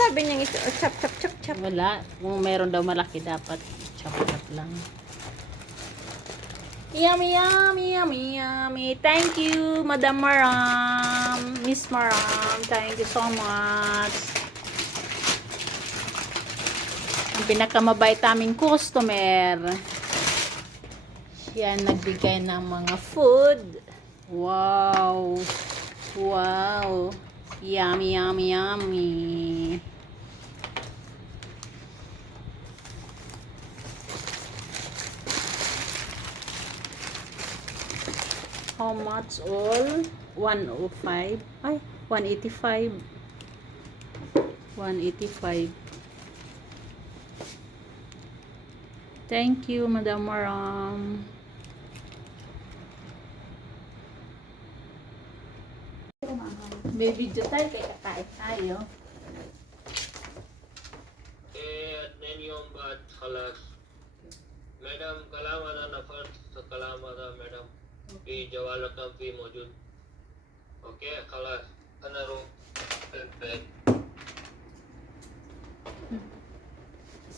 sabi niya ito? Chop, chop, chop, chop. Wala. Kung meron daw malaki, dapat chop-chop lang. Yummy, yummy, yummy, yummy. Thank you, Madam Maram. Miss Maram, thank you so much. Ang pinakamabait aming customer. Siya nagbigay ng mga food. Wow. Wow. Yummy, yummy, yummy. How much all? 105. Ay, 185. 185. Thank you, Madam Maram. May video tayo, kaya kakain tayo. धन्यवाद खलास मैडम कलामादा नफर कलामादा मैडम की जवालतम भी मौजूद ओके खलास अनरो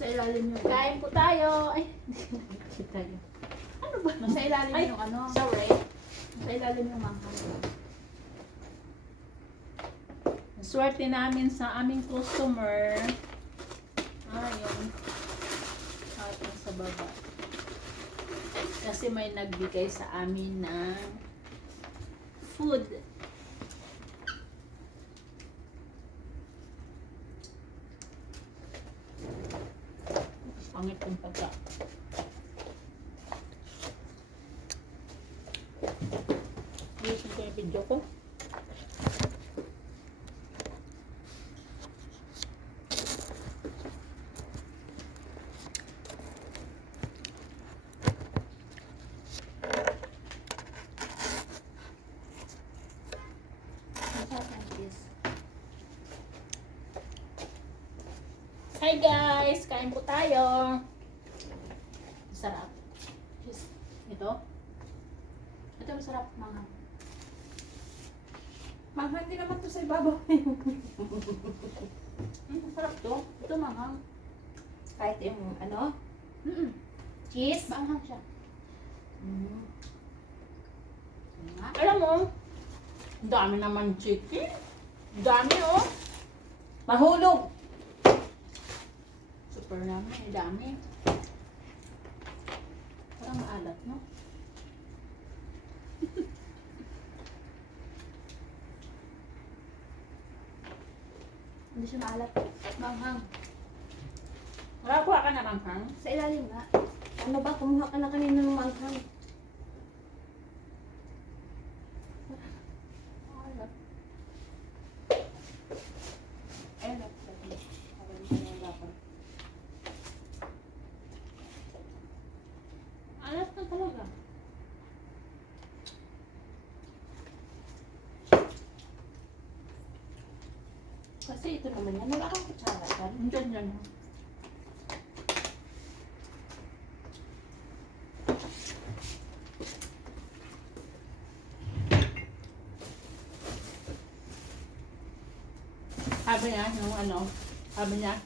Sa ilalim yung... Kain po tayo! Ay, hindi tayo. Ano ba? Sa ilalim Ay, yung ano? sorry. Sa ilalim yung manghang. Swerte namin sa aming customer. Ayun. At sa baba. Kasi may nagbigay sa amin ng food. Pangit yung pagka. Ayusin ko yung video ko. Hi guys! Kain po tayo! Masarap. Ito? Ito masarap mga. Manghang din naman to sa ibabaw. Masarap to. Ito manghang. Kahit yung ano? Cheese? Manghang siya. Nga. Alam mo, dami naman chicken. Dami oh. Mahulog! Super naman. Dami. Parang maalat, no? Hindi siya maalat. Manghang. Nakakuha ka na manghang? Sa ilalim nga. Ano ba? Kumuha ka na kanina ng manghang. Alat na talaga. Kasi ito naman yan. Wala kang kutsara dyan. Diyan yan. Sabi niya, yung ano, sabi niya,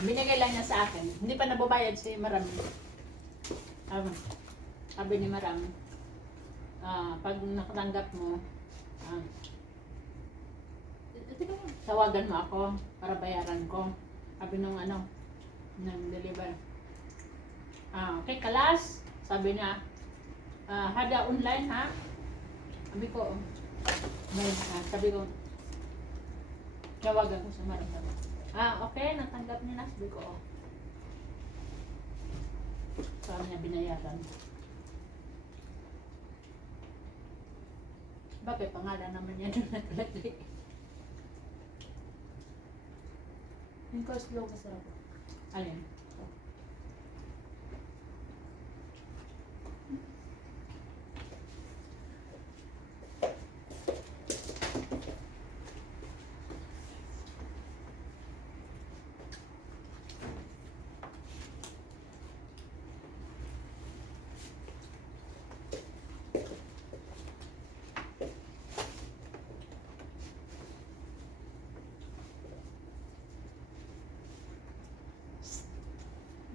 binigay lang niya sa akin. Hindi pa nababayad si Maram. Sabi ni Maram, pag nakatanggap mo, tawagan mo ako para bayaran ko. Sabi nung ano, ng deliver. Okay, kalas. Sabi niya, hada online ha? Sabi ko, sabi ko, tawagan ko sa Maram. Okay, natanggap niya na. Sabi ko, sabi niya binayaran. Bakit pangalan naman niya doon nakalagay? Yung coleslaw masarap. Alin?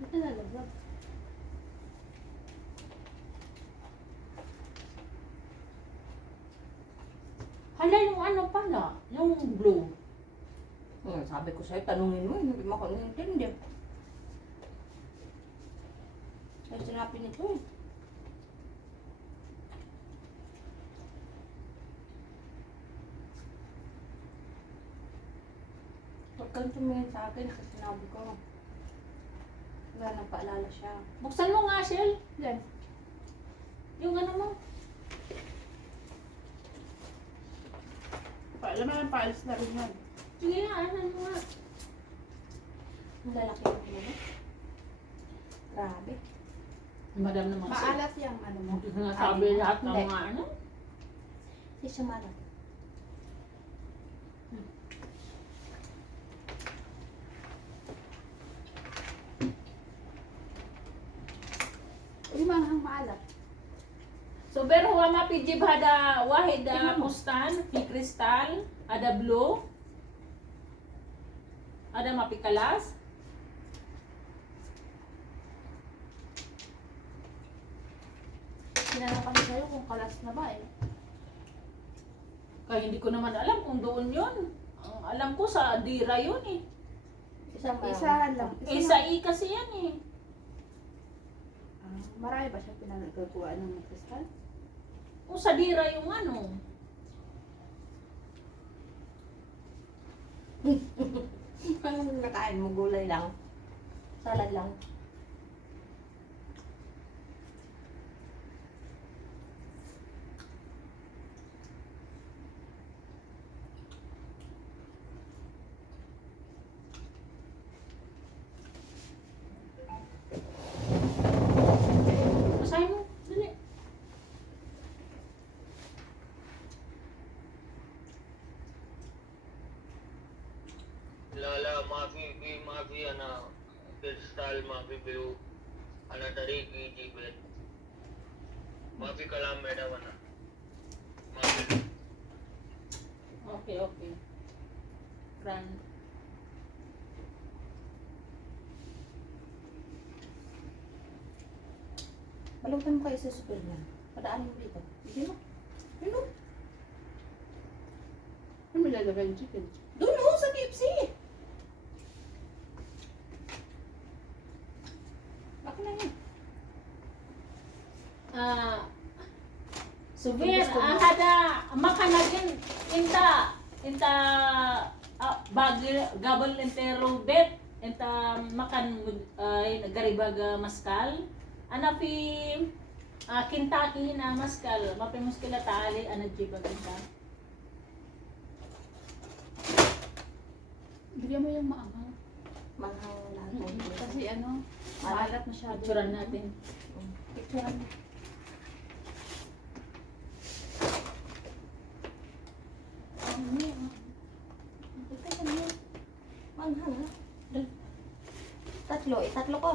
Ba't nalalaglag? Hala, yung ano pala, yung blue. Sabi ko sa'yo, tanungin mo, hindi mo ako nintindi. Ay, sinabi nito eh. Huwag kang tumingin sa akin kasi sinabi ko. Wala nang paalala siya. Buksan mo nga, Shell. Yan. Yung ano mo. Laman ng paalis na rin yan. Sige nga, ano mo nga. Ang lalaki ng ano. Grabe. Madam naman siya. Maalat yung ano mo. Hindi nga sabi lahat ng Hindi. mga ano. Hindi siya malat. Yung mga maalat. So, pero huwag mapijib hada wahid Tingnan mo. pustan, fi kristal, ada blue, ada mapikalas. Tinanong kami sa'yo kung kalas na ba eh. Kaya hindi ko naman alam kung doon yun. Ang alam ko sa Dira yun eh. Isang Isahan lang. Isa i kasi yan eh. Marami ba siyang pinagkukuha ng kristal? Kung sa Dira yung ano. Anong nakain mo? Gulay lang? Salad lang? Basahin mo. Dali. लाला माफी भी माफी अना क्रिस्टल माफी बिलू अना तरीकी जीवन माफी कलाम मैडम अना माफी Okay, okay. Grand. Balutan mo kayo sa super niya. Padaan mo dito. Hindi mo. Ano? Ano mo lalagay yung chicken? Doon o, sa KFC. Baka na yun. Suvir, hada makanagin inta bagil gabal entero bet inta makan garibaga maskal ana pi Kentucky na maskal mapi muskila taali ana jibag inta Bigyan mo yung maanghang. Manghang lahat. Kasi ano, maalat masyado. picturean natin. Picturean mo. Manghang ha? Tatlo. Tatlo ko.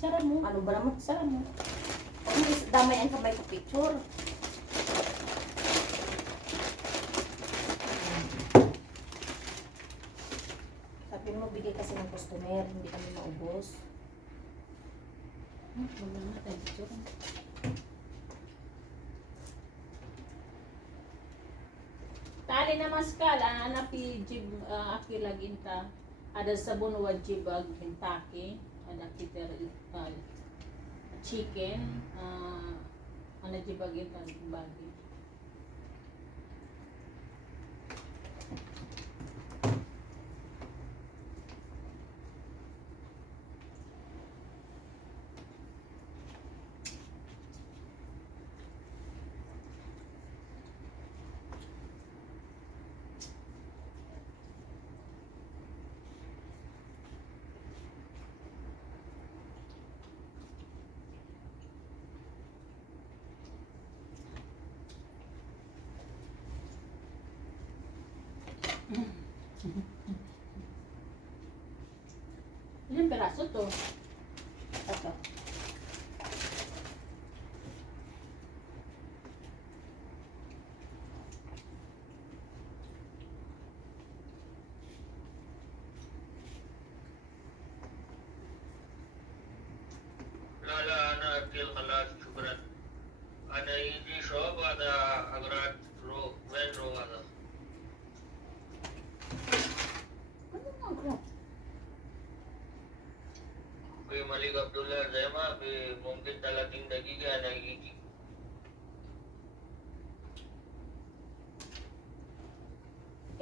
Sarap mo. Ano ba naman? Sarap mo. Damay ang kamay sa picture. Sabi mo, bigay kasi ng customer, hindi kami maubos. Wala na tayo picture. Tali na maskal, ana pi jib akilag inta ada sabon wajib ag Kentucky, ada kiter chicken, ana jibag inta bagi. Ilang peraso to? Tatlo. till khalas shukran. Ana iji shob ada agrat ro wen ro ada. Ano nga grab? Be Malik Abdullah Zema be mungkin talating dagiga ana iji.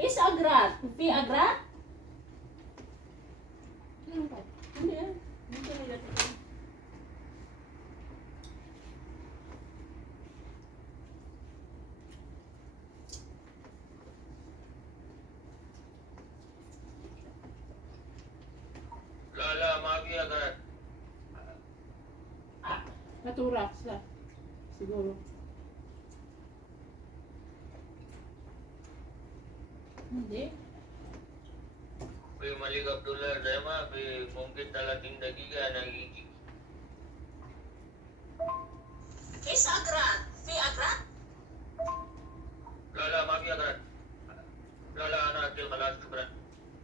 Is agrat. Fi agrat? Ano ba? Hindi yan. Hindi ko nila tingin. Lala magi agrat. Naturak siya. Siguro. Hindi. Be Malik Abdullah Zema be mungkin talating dagiga ana iji. Is agrat. Fi agrat? Lala magi agrat. Lala ana till khalas shukran.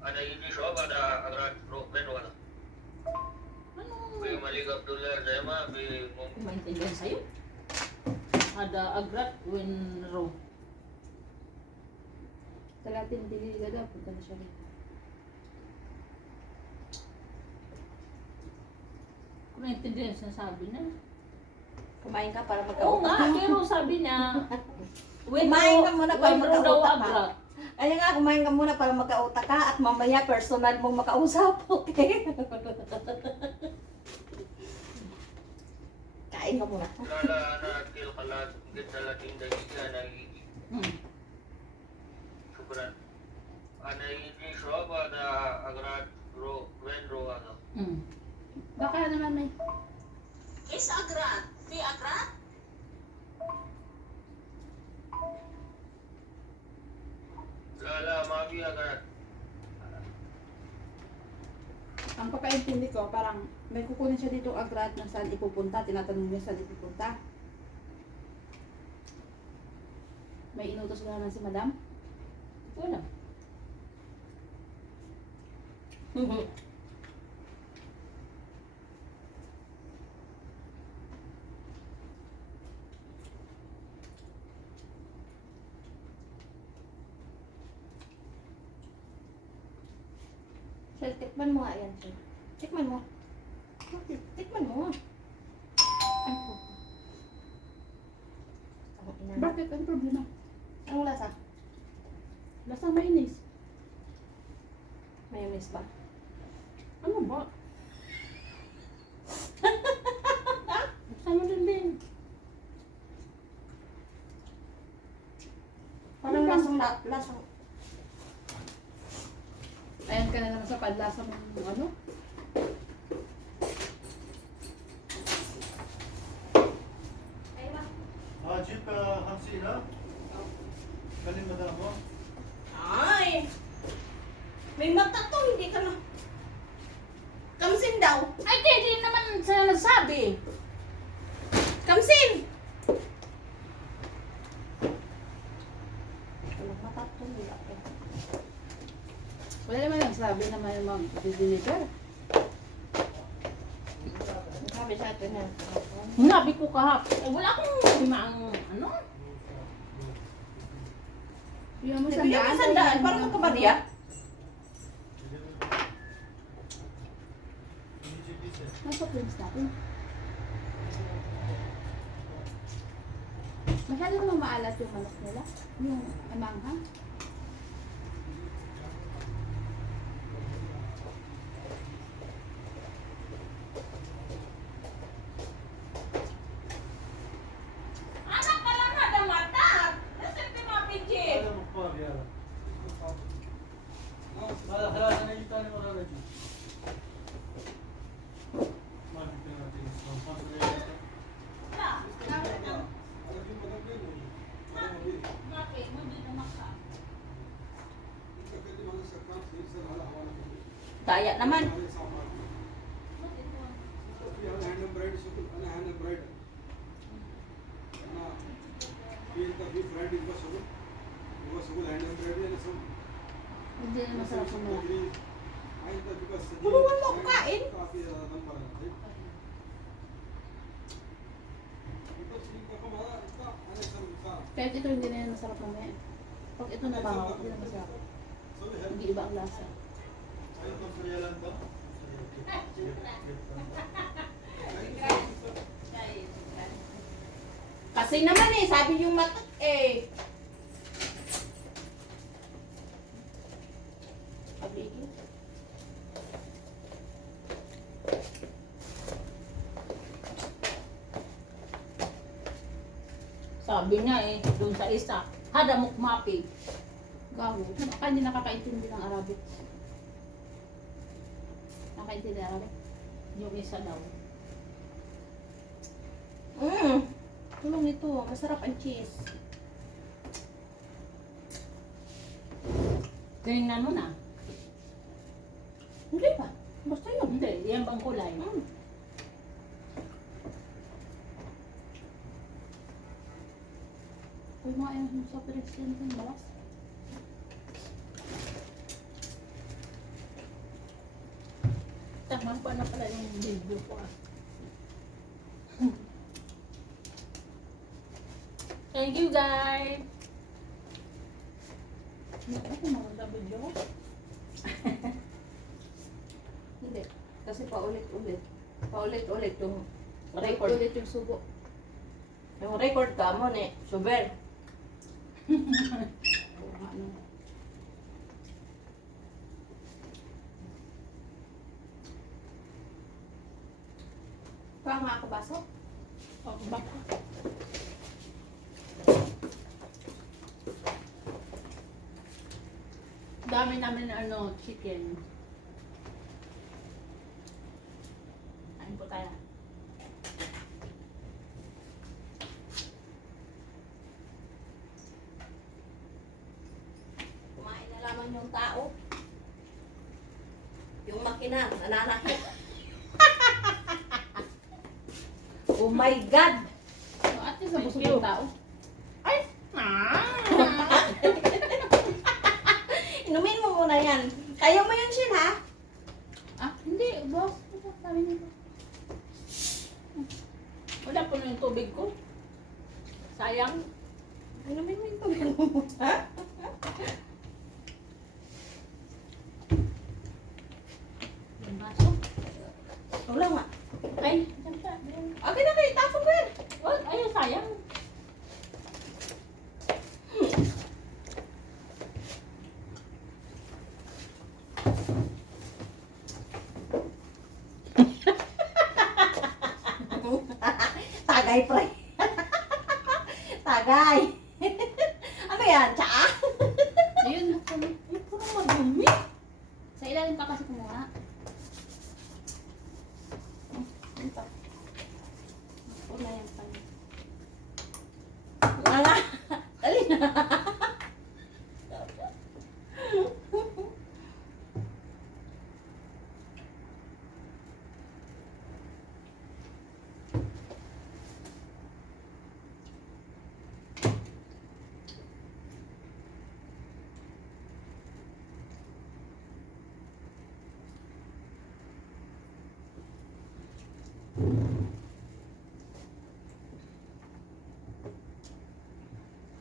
Ana iji shob ada agrat ro wen ro ada. Ano? Be Malik Abdullah Zema be mungkin Kung maintindihan sa'yo. Ada agrat when row. Talating dili daw. Punta na siya dito. Kung maintindihan siya sabi niya. Kumain ka para Oo nga, magkautak. pero sabi niya, when Kumain ka muna para when row daw magkautak ka. agrat. Kaya nga, kumain ka muna para magkautak ka at mamaya personal mong makausap, okay? Kain ka muna. lala ana till khalas mungkin talating dagiga ana iji. Shukran. Ana iji shob ada agrat ro wen ro ada. Baka naman may Is agrat. Fi agrat? Lala magi agrat. ang pagkaintindi ko, parang may kukunin siya dito agrat na saan ipupunta. Tinatanong niya saan ipupunta. May inutos na naman si madam. Wala. Sir, tikman mo nga yan, sir. Tikman mo. Tikman mo. Ay po. Ang ina. Bakit? Ang problema? Anong lasa? Lasang mainis. Mayonnaise ba? Ano ba? Sama din din. Parang lasang Ayan ka na naman sa padlasa ng ano? Jeep हमसे ना कल मदाम हो Ay! May mata to, hindi ka na. Kamsin daw. Ay, di naman siya nagsabi. Kamsin! Walang mata to, wala ka. Wala naman nagsabi na may mag-deliver. Sabi sa atin na. Nabi ko kahapon. Eh, wala akong limang ano. Bigyan mo Bigyan mo sandaan, parang magkabarya. Nasa prints natin. Masyado naman maalat yung manok nila. Yung amanghang. Anak ka lang ada mata. Nasa pinapijit. هذا مقبار يا هذا خلاص انا جيت انا مره رجل ما في كلمه Bakit? Hindi na maka. Daya naman. Hindi na masarap sa mga. Tulungan mo ako kain. Kahit ito hindi na yan masarap mamaya. Pag ito nabangaw, hindi na masarap. Hindi iba ang lasa. Ayun, masaya lang to. Kasi naman eh, sabi yung matat eh. Abigil. Sabi niya eh, doon sa isa, hadamok mapi. Gago. Baka hindi nakakaintindi ng Arabic. Nakakaintindi ng Arabic? Yung isa daw. Tulong ito. Masarap ang cheese. Tingnan mo na. Hindi pa. Basta yun. Hindi, yan bang kulay? Uy, mga ayun sa president yung balas. Tama pa na pala yung video ko ah. Thank you guys! Naku, maganda video ko. Hindi. Kasi paulit-ulit. Paulit-ulit yung Record. ulit yung subo. Yung record ka mo ni Suber. Oo nga, ano. Parang nga ako baso. Oh, baka. Dami namin ano, chicken. Kain po tayo. Kumain na lamang yung tao. Yung makina, nananakit. Oh my God! So, at least nabusog you. yung tao. Inumin mo muna yan. Kaya mo yun, Shin, ha? Ah, hindi. Boss. Sabi niyo. Wala po na yung tubig ko. Sayang. Inumin mo yung tubig mo muna. Yung baso. Wala nga. Ay, siyempre. Okay na kayo, tapon ko yan. Oh, ayun, sayang. Tagay, pre. Tagay. Ano yan, tsaa? Ayun. Ay, puro madumi. Sa ilalim pa kasi kumuha. Ito. Una yan pa. Wala nga. Dali na.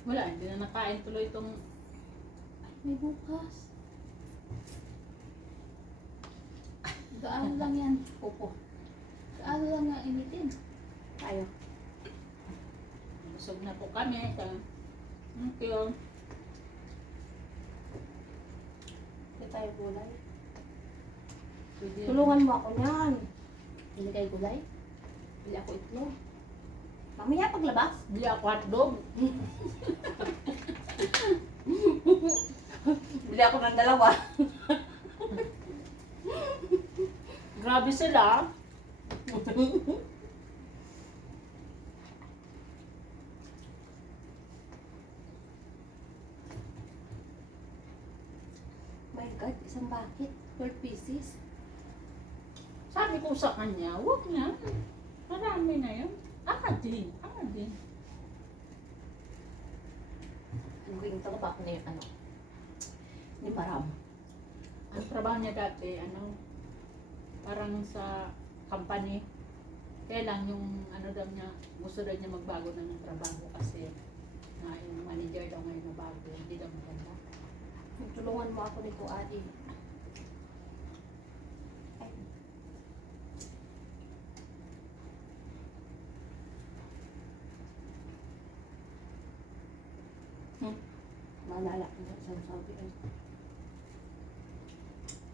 Wala, hindi na nakain tuloy itong... May bukas. Gaano lang yan. Opo. Gaano lang nga initin. Tayo. Busog na po kami. Thank you. Hindi tayo gulay. Tulungan mo ako niyan. Hindi kayo gulay. Bili ako itlog. Mamaya paglabas. Bili ako hotdog. Bili ako ng dalawa. Grabe sila. My God, isang bakit. 12 pieces. Sabi ko sa kanya, huwag na. Marami na yun. Din. Ano yung talapak na yung ano? Ni Maram. Ang trabaho niya dati, ano, parang sa company. Kaya lang yung ano daw niya, gusto daw niya magbago ng trabaho kasi na yung manager daw ngayon na bago, hindi daw maganda. Tulungan mo ako nito, Adi. Ay. Maalala ko na sa sabi ay.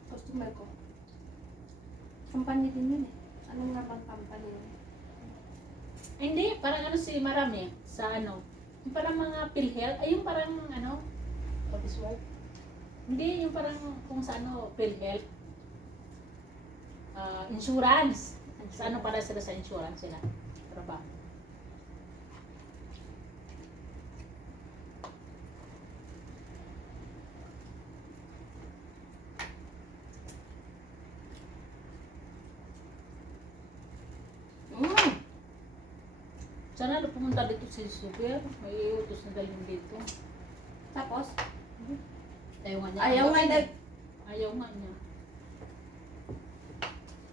Customer ko. Company din yun eh. Anong nga bang company yun? Ay, hindi, parang ano si Marami sa ano, yung parang mga PhilHealth, ay yung parang ano, Office work. hindi, yung parang kung sa ano, PhilHealth, insurance. Sa ano para sila sa insurance sila, trabaho. Sana na pumunta dito si Super, may iutos na dalhin dito. Tapos, Ayaw nga niya. Ayaw nga na. Ayaw nga niya.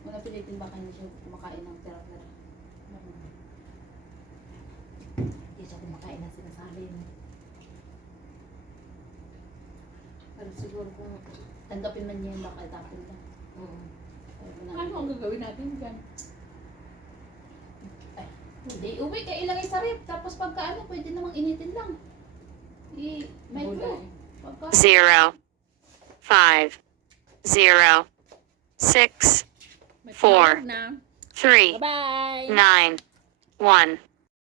Wala pilitin baka hindi siya kumakain ng tira-tira. Hindi siya kumakain ng sinasabi mo. Pero siguro kung tanggapin man niya, baka tapon lang. Ano ang gagawin natin dyan? Hindi, uwi ka ilagay sa rep. Tapos pagka ano, pwede namang initin lang. Micro. Pagka 0, 5, 0, 6, May 4, tumawag na. 3, Bye-bye! 9, 1.